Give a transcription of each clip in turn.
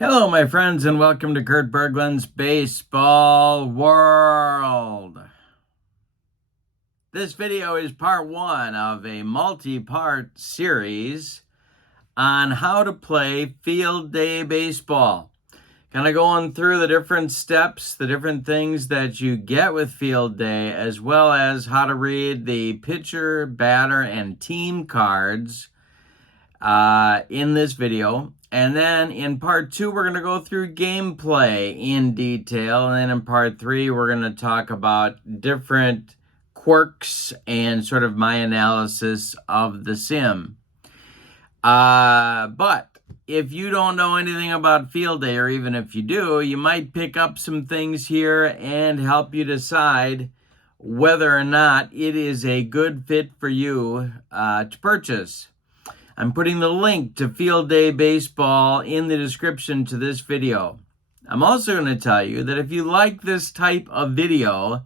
Hello, my friends, and welcome to Kurt Berglund's Baseball World. This video is part one of a multi-part series on how to play field day baseball. Kind of going through the different steps, the different things that you get with field day, as well as how to read the pitcher, batter, and team cards in this video. And then in part two, we're going to go through gameplay in detail. And then in part three, we're going to talk about different quirks and sort of my analysis of the sim. But if you don't know anything about field day, or even if you do, you might pick up some things here and help you decide whether or not it is a good fit for you to purchase. I'm putting the link to Field Day Baseball in the description to this video. I'm also going to tell you that if you like this type of video,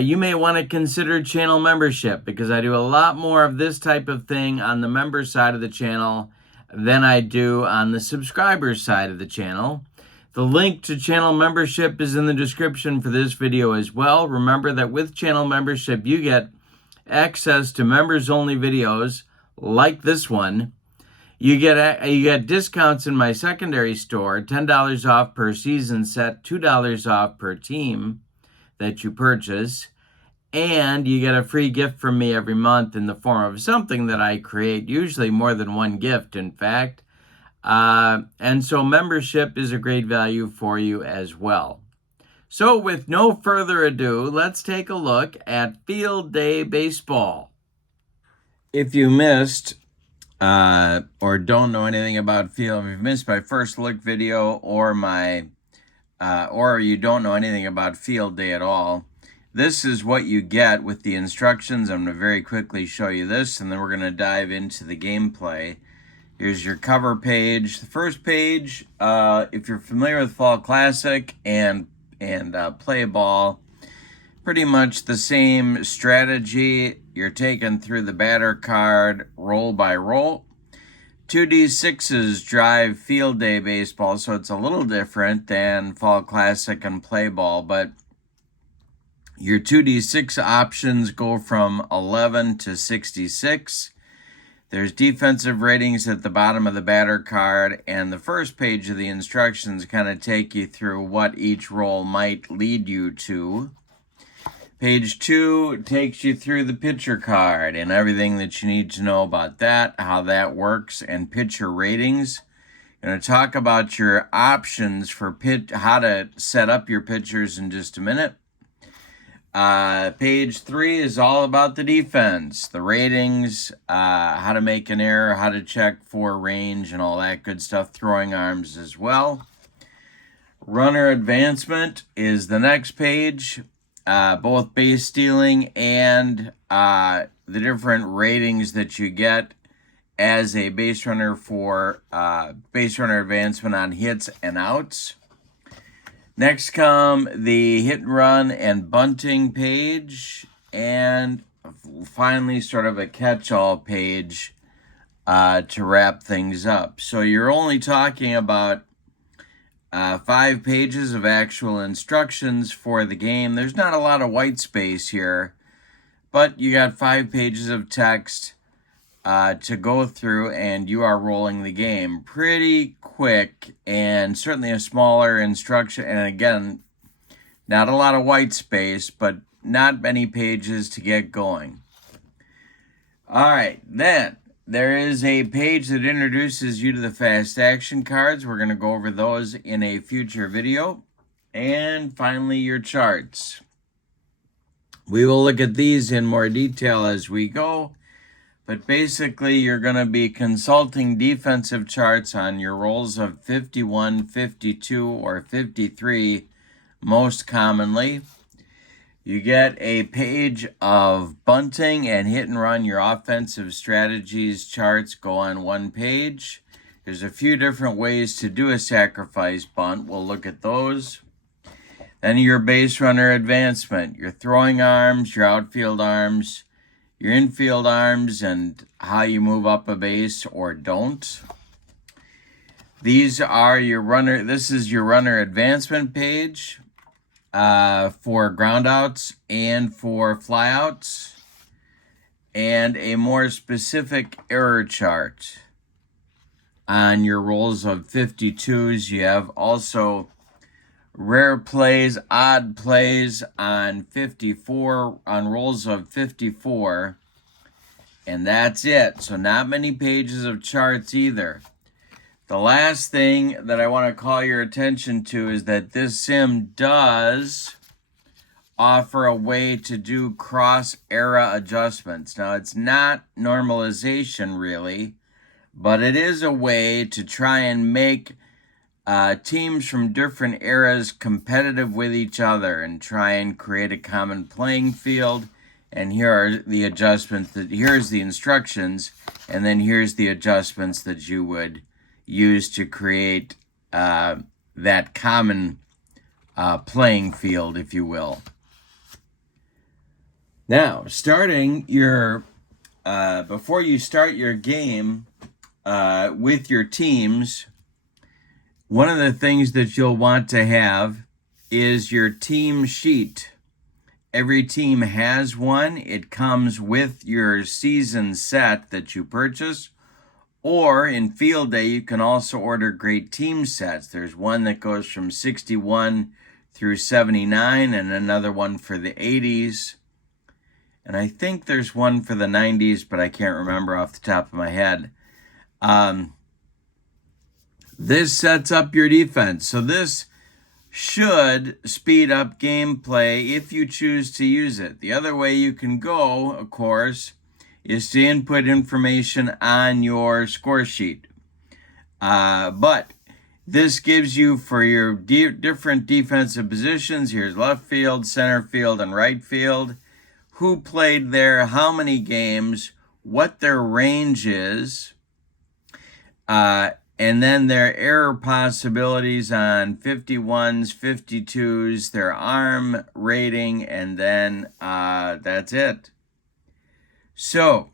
you may want to consider channel membership, because I do a lot more of this type of thing on the member side of the channel than I do on the subscriber side of the channel. The link to channel membership is in the description for this video as well. Remember that with channel membership, you get access to members-only videos like this one. You get discounts in my secondary store, $10 off per season set, $2 off per team that you purchase, and you get a free gift from me every month in the form of something that I create, usually more than one gift, in fact. And so membership is a great value for you as well. So with no further ado, let's take a look at Field Day Baseball. If you missed or don't know anything about field, if you missed my first look video or you don't know anything about field day at all, this is what you get with the instructions. I'm going to very quickly show you this, and then we're going to dive into the gameplay. Here's your cover page. The first page, if you're familiar with Fall Classic and Play Ball, pretty much the same strategy. You're taken through the batter card roll by roll. 2D6s drive field day baseball, so it's a little different than Fall Classic and Play Ball, but your 2D6 options go from 11 to 66. There's defensive ratings at the bottom of the batter card, and the first page of the instructions kind of take you through what each roll might lead you to. Page 2 takes you through the pitcher card and everything that you need to know about that, how that works, and pitcher ratings. I'm going to talk about your options for how to set up your pitchers in just a minute. Page 3 is all about the defense, the ratings, how to make an error, how to check for range, and all that good stuff, throwing arms as well. Runner advancement is the next page. Both base stealing and the different ratings that you get as a base runner for base runner advancement on hits and outs. Next come the hit and run and bunting page, and finally sort of a catch-all page to wrap things up. So you're only talking about 5 pages of actual instructions for the game. There's not a lot of white space here, but you got 5 pages of text to go through, and you are rolling the game pretty quick, and certainly a smaller instruction. And again, not a lot of white space, but not many pages to get going. All right, then there is a page that introduces you to the fast action cards. We're going to go over those in a future video. And finally, your charts. We will look at these in more detail as we go. But basically, you're going to be consulting defensive charts on your rolls of 51, 52, or 53 most commonly. You get a page of bunting and hit and run. Your offensive strategies charts go on one page. There's a few different ways to do a sacrifice bunt. We'll look at those. Then your base runner advancement, your throwing arms, your outfield arms, your infield arms, and how you move up a base or don't. These are your runner. This is your runner advancement page for groundouts and for flyouts, and a more specific error chart on your rolls of 52s. You have also rare plays, odd plays on 54, on rolls of 54, and that's it. So not many pages of charts either. The last thing that I want to call your attention to is that this sim does offer a way to do cross-era adjustments. Now, it's not normalization really, but it is a way to try and make teams from different eras competitive with each other and try and create a common playing field. And here are the adjustments here's the instructions, and then here's the adjustments that you would use to create that common playing field, if you will. Now, starting your before you start your game with your teams, one of the things that you'll want to have is your team sheet. Every team has one. It comes with your season set that you purchase. Or in Field Day, you can also order great team sets. There's one that goes from 61 through 79 and another one for the 80s. And I think there's one for the 90s, but I can't remember off the top of my head. This sets up your defense. So this should speed up gameplay if you choose to use it. The other way you can go, of course, is to input information on your score sheet. But this gives you, for your different defensive positions, here's left field, center field, and right field, who played there, how many games, what their range is, and then their error possibilities on 51s, 52s, their arm rating, and then that's it. So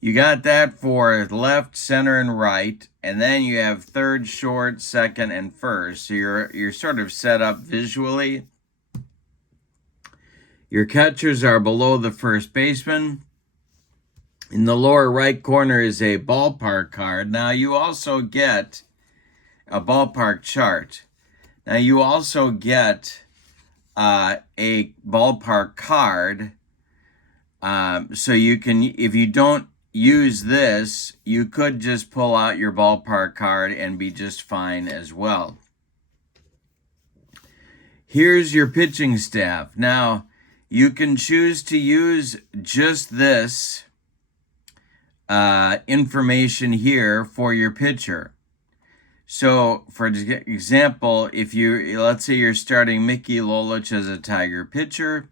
you got that for left, center, and right, and then you have third, short, second, and first. So you're sort of set up visually. Your catchers are below the first baseman. In the lower right corner is a ballpark card. Now you also get a ballpark chart. Now you also get a ballpark card. So you can, if you don't use this, you could just pull out your ballpark card and be just fine as well. Here's your pitching staff. Now, you can choose to use just this information here for your pitcher. So, for example, if let's say you're starting Mickey Lolich as a Tiger pitcher,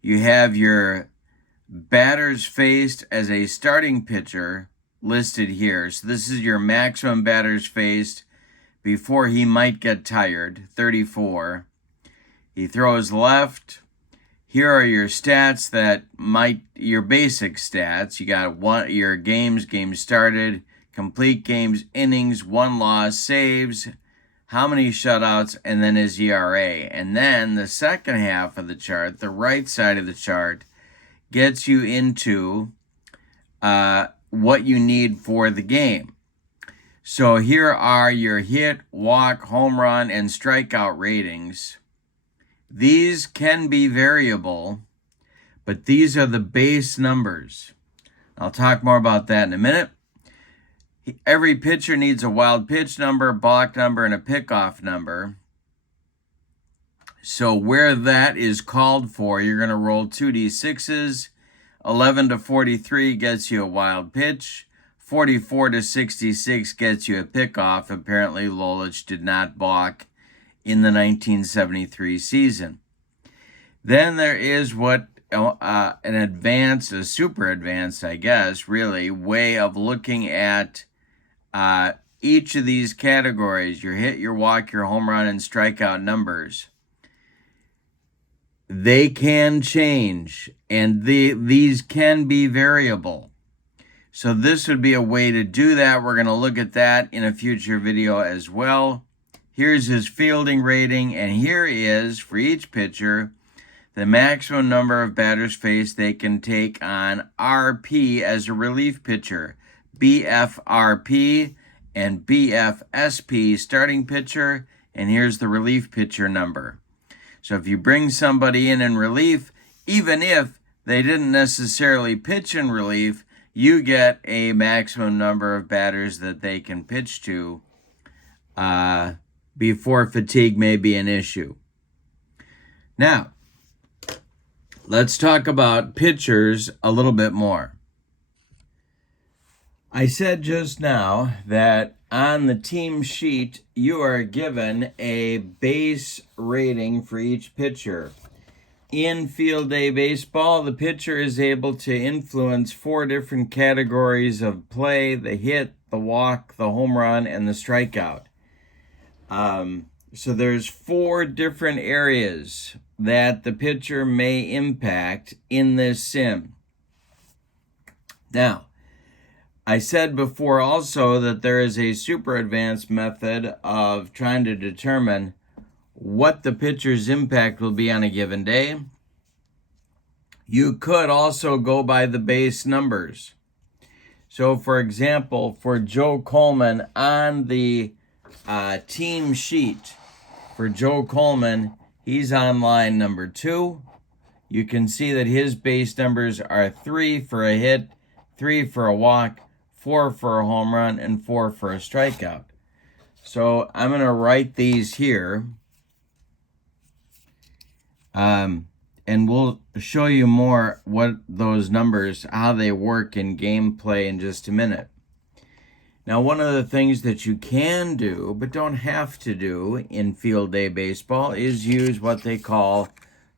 you have your batters faced as a starting pitcher listed here. So this is your maximum batters faced before he might get tired, 34. He throws left. Here are your stats your basic stats. You got your games started, complete games, innings, won, loss, saves, how many shutouts, and then his ERA. And then the second half of the chart, the right side of the chart, gets you into what you need for the game. So here are your hit, walk, home run, and strikeout ratings. These can be variable, but these are the base numbers. I'll talk more about that in a minute. Every pitcher needs a wild pitch number, balk number, and a pickoff number. So where that is called for, you're going to roll 2d6s. 11 to 43 gets you a wild pitch. 44 to 66 gets you a pickoff. Apparently, Lolich did not balk in the 1973 season. Then there is what a super advanced, I guess, really, way of looking at each of these categories, your hit, your walk, your home run, and strikeout numbers. They can change, and these can be variable. So this would be a way to do that. We're going to look at that in a future video as well. Here's his fielding rating, and here is, for each pitcher, the maximum number of batters faced they can take on RP as a relief pitcher, BFRP and BFSP starting pitcher, and here's the relief pitcher number. So if you bring somebody in relief, even if they didn't necessarily pitch in relief, you get a maximum number of batters that they can pitch to before fatigue may be an issue. Now, let's talk about pitchers a little bit more. I said just now that on the team sheet, you are given a base rating for each pitcher. In field day baseball, the pitcher is able to influence 4 different categories of play: the hit, the walk, the home run, and the strikeout. So there's 4 different areas that the pitcher may impact in this sim. Now, I said before also that there is a super advanced method of trying to determine what the pitcher's impact will be on a given day. You could also go by the base numbers. So, for example, for Joe Coleman on the team sheet, for Joe Coleman, he's on line number 2. You can see that his base numbers are 3 for a hit, 3 for a walk, 4 for a home run, and 4 for a strikeout. So I'm going to write these here. And we'll show you more what those numbers, how they work in gameplay in just a minute. Now, one of the things that you can do, but don't have to do in field day baseball, is use what they call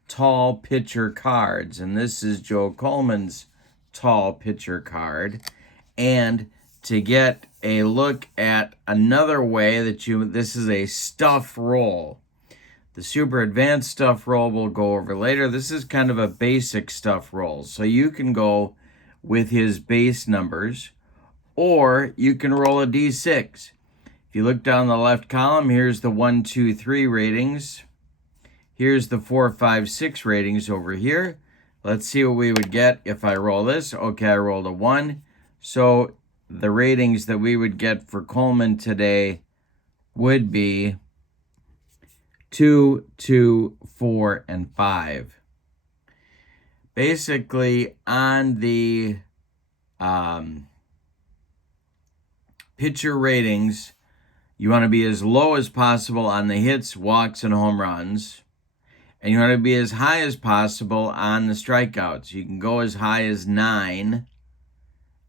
tall pitcher cards. And this is Joe Coleman's tall pitcher card. And to get a look at another way that this is a stuff roll. The super advanced stuff roll we'll go over later. This is kind of a basic stuff roll. So you can go with his base numbers, or you can roll a D6. If you look down the left column, here's the 1, 2, 3 ratings. Here's the 4, 5, 6 ratings over here. Let's see what we would get if I roll this. Okay, I rolled a 1. So the ratings that we would get for Coleman today would be 2, 2, 4, and 5. Basically, on the pitcher ratings, you want to be as low as possible on the hits, walks, and home runs. And you want to be as high as possible on the strikeouts. You can go as high as 9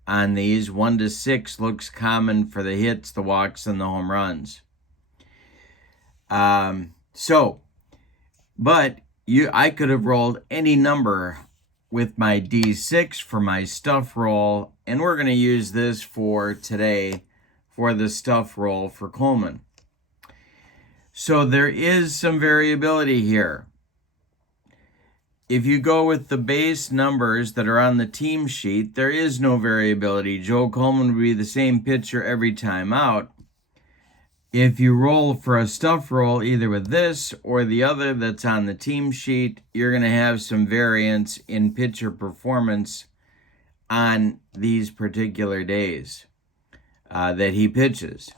on these. 1 to 6 looks common for the hits, the walks, and the home runs. I could have rolled any number with my D6 for my stuff roll, and we're going to use this for today for the stuff roll for Coleman. So there is some variability here. If you go with the base numbers that are on the team sheet, there is no variability. Joe Coleman would be the same pitcher every time out. If you roll for a stuff roll, either with this or the other that's on the team sheet, you're going to have some variance in pitcher performance on these particular days that he pitches.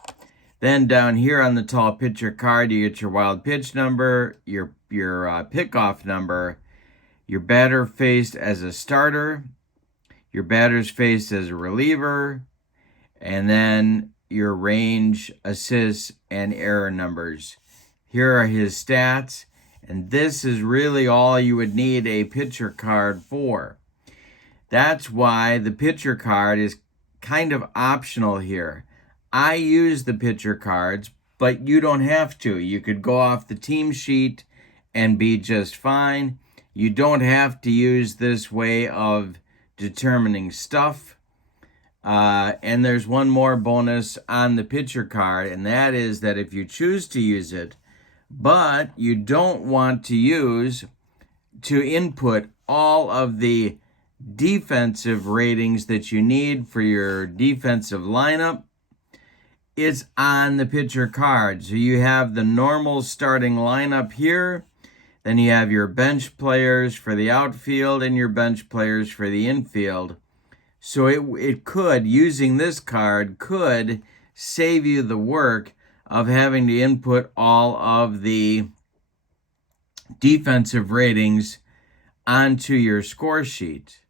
Then down here on the tall pitcher card, you get your wild pitch number, your pickoff number, your batter faced as a starter, your batters faced as a reliever, and then your range, assists, and error numbers. Here are his stats, and this is really all you would need a pitcher card for. That's why the pitcher card is kind of optional here. I use the pitcher cards, but you don't have to. You could go off the team sheet and be just fine. You don't have to use this way of determining stuff. And there's one more bonus on the pitcher card, and that is that if you choose to use it, but you don't want to input all of the defensive ratings that you need for your defensive lineup is on the pitcher card. So you have the normal starting lineup here. Then you have your bench players for the outfield and your bench players for the infield. So it could, using this card, could save you the work of having to input all of the defensive ratings onto your score sheet.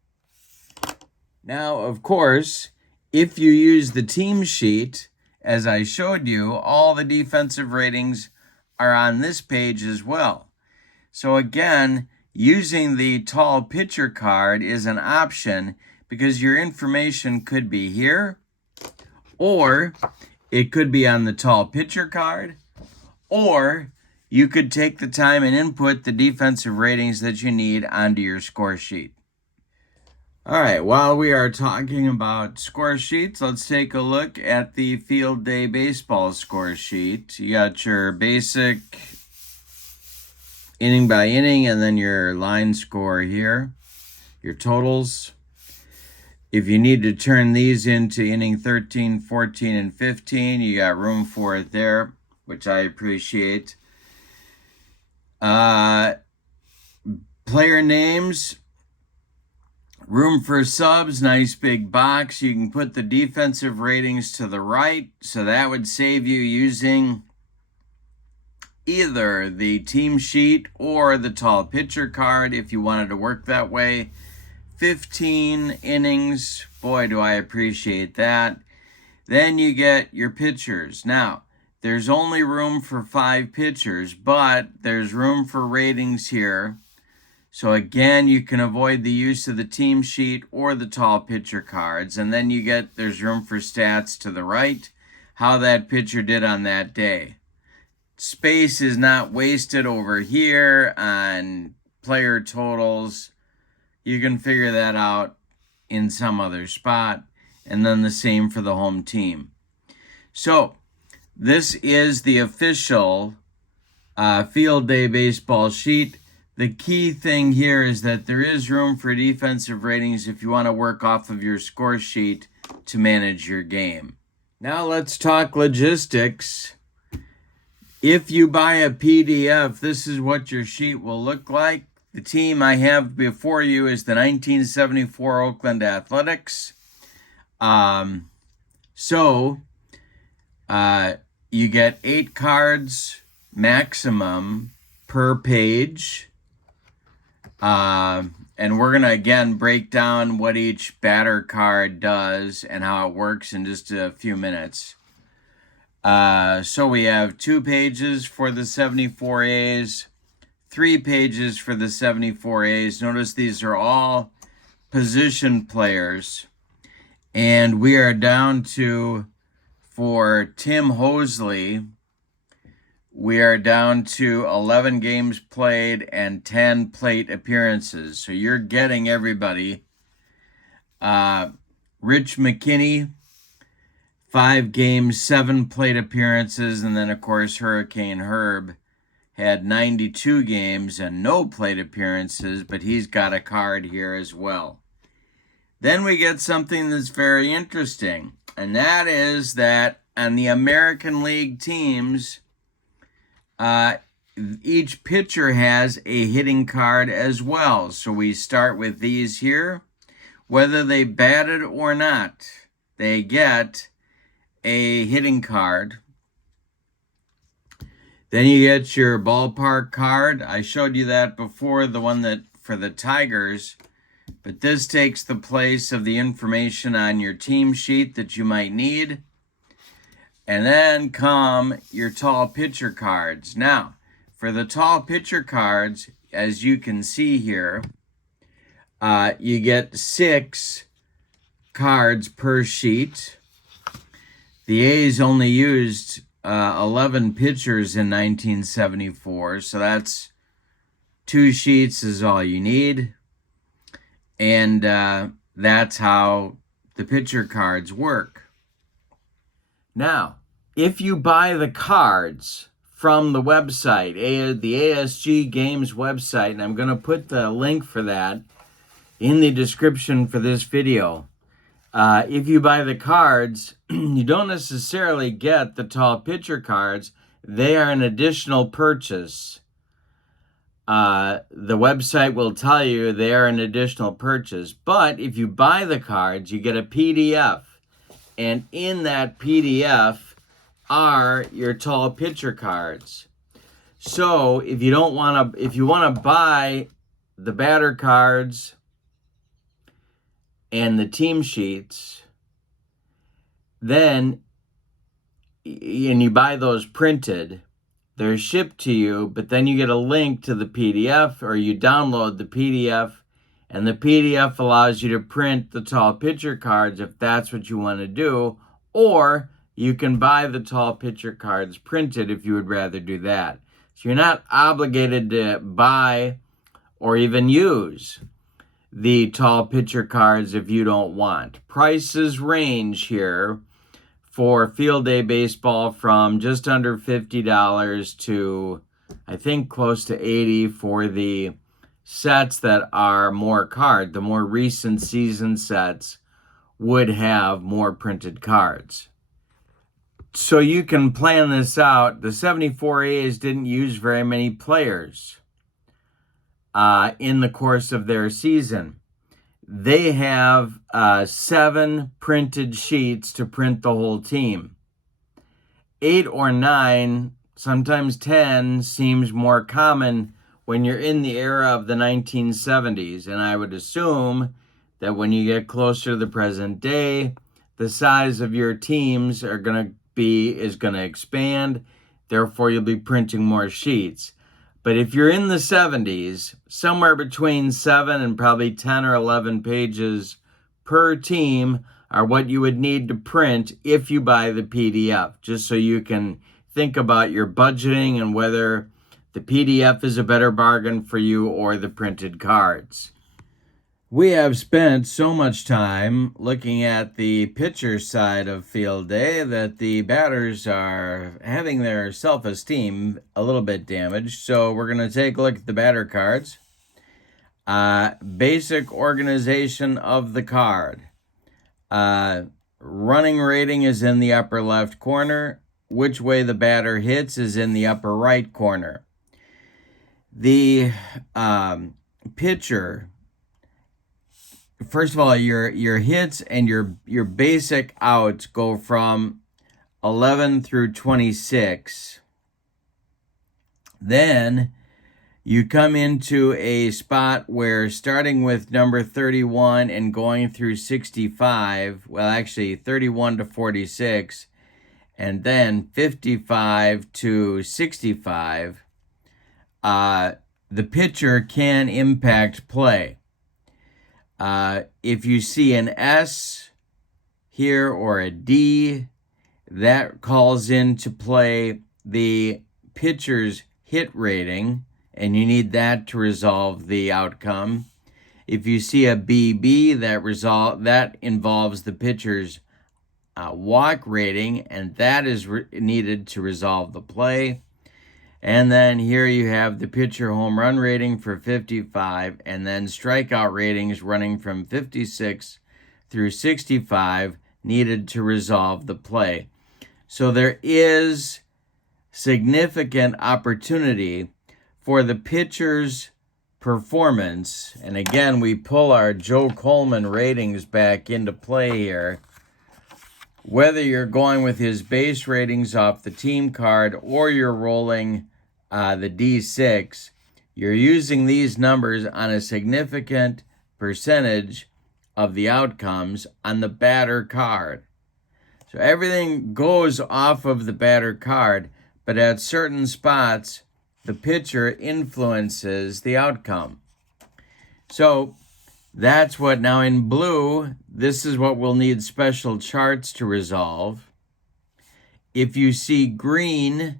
Now, of course, if you use the team sheet, as I showed you, all the defensive ratings are on this page as well. So again, using the tall pitcher card is an option because your information could be here, or it could be on the tall pitcher card, or you could take the time and input the defensive ratings that you need onto your score sheet. All right, while we are talking about score sheets, let's take a look at the Field Day Baseball score sheet. You got your basic inning by inning and then your line score here, your totals. If you need to turn these into inning 13, 14, and 15, you got room for it there, which I appreciate. Player names. Room for subs, nice big box. You can put the defensive ratings to the right, so that would save you using either the team sheet or the tall pitcher card if you wanted to work that way. 15 innings, boy, do I appreciate that. Then you get your pitchers. Now, there's only room for 5 pitchers, but there's room for ratings here. So again, you can avoid the use of the team sheet or the tall pitcher cards. And then there's room for stats to the right, how that pitcher did on that day. Space is not wasted over here on player totals. You can figure that out in some other spot. And then the same for the home team. So this is the official Field Day Baseball sheet. The key thing here is that there is room for defensive ratings if you want to work off of your score sheet to manage your game. Now let's talk logistics. If you buy a PDF, this is what your sheet will look like. The team I have before you is the 1974 Oakland Athletics. You get 8 cards maximum per page. And we're going to, again, break down what each batter card does and how it works in just a few minutes. So we have 2 pages for the 74As, 3 pages for the 74As. Notice these are all position players. And we are down to, for Tim Hosley, we are down to 11 games played and 10 plate appearances. So you're getting everybody. Rich McKinney, 5 games, 7 plate appearances. And then, of course, Hurricane Herb had 92 games and no plate appearances, but he's got a card here as well. Then we get something that's very interesting, and that is that on the American League teams, each pitcher has a hitting card as well. So we start with these here. Whether they batted or not, they get a hitting card. Then you get your ballpark card. I showed you that before, the one that for the Tigers. But this takes the place of the information on your team sheet that you might need. And then come your tall pitcher cards. Now, for the tall pitcher cards, as you can see here, you get 6 cards per sheet. The A's only used 11 pitchers in 1974, so that's 2 sheets is all you need. And that's how the pitcher cards work. Now, if you buy the cards from the website, the ASG Games website, and I'm going to put the link for that in the description for this video. If you buy the cards, you don't necessarily get the tall pitcher cards. They are an additional purchase. The website will tell you they are an additional purchase. But if you buy the cards, you get a PDF. And in that PDF are your tall pitcher cards. So if you want to buy the batter cards and the team sheets, then, and you buy those printed, they're shipped to you, but then you get a link to the PDF, or you download the PDF, and the PDF allows you to print the tall pitcher cards if that's what you want to do, or you can buy the tall pitcher cards printed if you would rather do that. So you're not obligated to buy or even use the tall pitcher cards if you don't want. Prices range here for field day baseball from just under $50 to, I think, close to $80 for the sets that are more card. The more recent season sets would have more printed cards. So you can plan this out. The 74As didn't use very many players in the course of their season. They have 7 printed sheets to print the whole team. 8 or 9, sometimes 10, seems more common when you're in the era of the 1970s. And I would assume that when you get closer to the present day, the size of your teams is going to expand. Therefore, you'll be printing more sheets. But if you're in the 70s, somewhere between 7 and probably 10 or 11 pages per team are what you would need to print if you buy the PDF, just so you can think about your budgeting and whether the PDF is a better bargain for you or the printed cards. We have spent so much time looking at the pitcher side of field day that the batters are having their self-esteem a little bit damaged. So we're going to take a look at the batter cards. Basic organization of the card. Running rating is in the upper left corner. Which way the batter hits is in the upper right corner. The pitcher, first of all, your hits and your basic outs go from 11 through 26. Then you come into a spot where, starting with number 31 and going through 65, well, actually 31 to 46, and then 55 to 65, the pitcher can impact play. If you see an S here or a D, that calls into play the pitcher's hit rating, and you need that to resolve the outcome. If you see a BB, that involves the pitcher's walk rating, and that is needed to resolve the play. And then here you have the pitcher home run rating for 55, and then strikeout ratings running from 56 through 65 needed to resolve the play. So there is significant opportunity for the pitcher's performance. And again, we pull our Joe Coleman ratings back into play here. Whether you're going with his base ratings off the team card or you're rolling the D6, you're using these numbers on a significant percentage of the outcomes on the batter card. So everything goes off of the batter card, but at certain spots, the pitcher influences the outcome. So that's what, now in blue, this is what we'll need special charts to resolve. If you see green,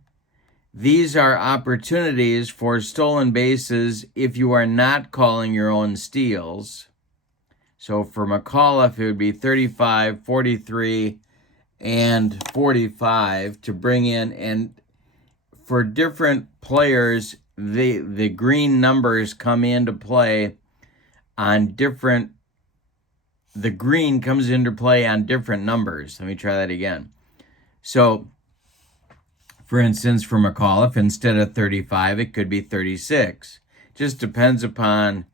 these are opportunities for stolen bases if you are not calling your own steals. So for McAuliffe, it would be 35, 43, and 45 to bring in. And for different players, the green numbers come into play on different, the green comes into play on different numbers. Let me try that again. So, for instance, for McAuliffe, instead of 35, it could be 36. Just depends upon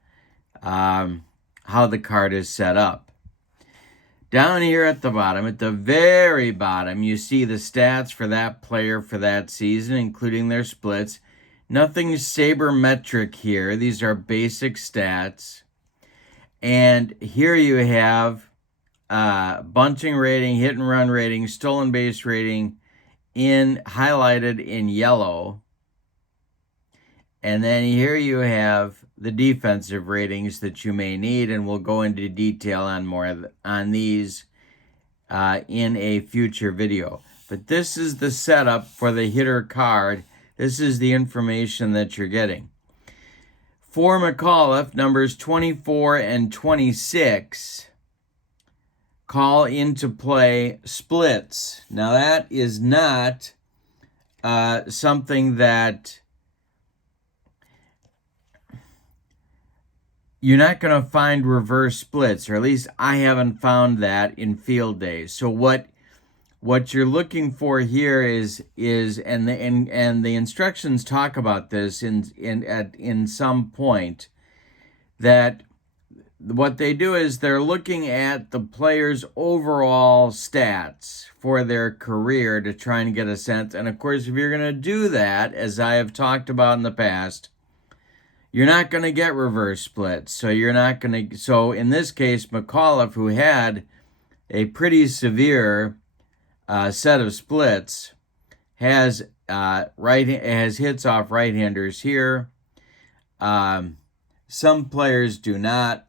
how the card is set up. Down here at the bottom, at the very bottom, you see the stats for that player for that season, including their splits. Nothing sabermetric here. These are basic stats. And here you have bunting rating, hit and run rating, stolen base rating highlighted in yellow. And then here you have the defensive ratings that you may need, and we'll go into detail on more on these in a future video. But this is the setup for the hitter card. This is the information that you're getting. For McAuliffe, numbers 24 and 26 call into play splits. Now that is not something that you're not going to find reverse splits, or at least I haven't found that in field days. So what you're looking for here is and the instructions talk about this in some point, that what they do is they're looking at the player's overall stats for their career to try and get a sense. And of course, if you're going to do that, as I have talked about in the past, you're not going to get reverse splits. So so in this case, McAuliffe, who had a pretty severe set of splits, has hits off right-handers here. Some players do not.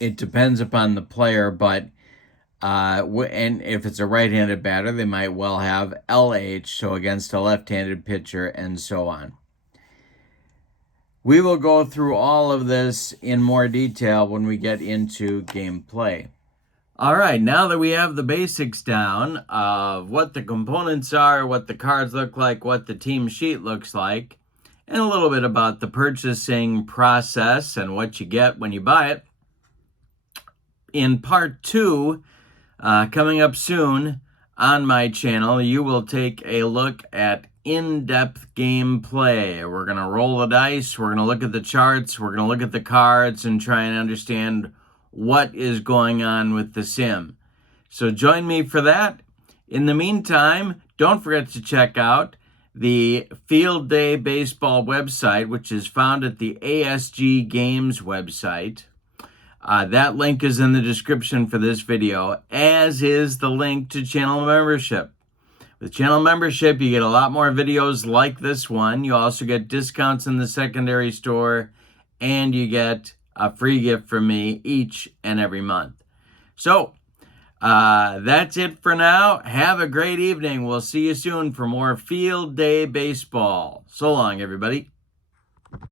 It depends upon the player, but and if it's a right-handed batter, they might well have LH, so against a left-handed pitcher, and so on. We will go through all of this in more detail when we get into gameplay. All right, now that we have the basics down of what the components are, what the cards look like, what the team sheet looks like, and a little bit about the purchasing process and what you get when you buy it, in part 2, coming up soon on my channel, you will take a look at in-depth gameplay. We're going to roll the dice, we're going to look at the charts, we're going to look at the cards and try and understand what is going on with the sim. So join me for that. In the meantime, don't forget to check out the Field Day Baseball website, which is found at the ASG Games website. That link is in the description for this video, as is the link to channel membership. With channel membership, you get a lot more videos like this one. You also get discounts in the secondary store, and you get a free gift from me each and every month. So, that's it for now. Have a great evening. We'll see you soon for more Field Day Baseball. So long, everybody.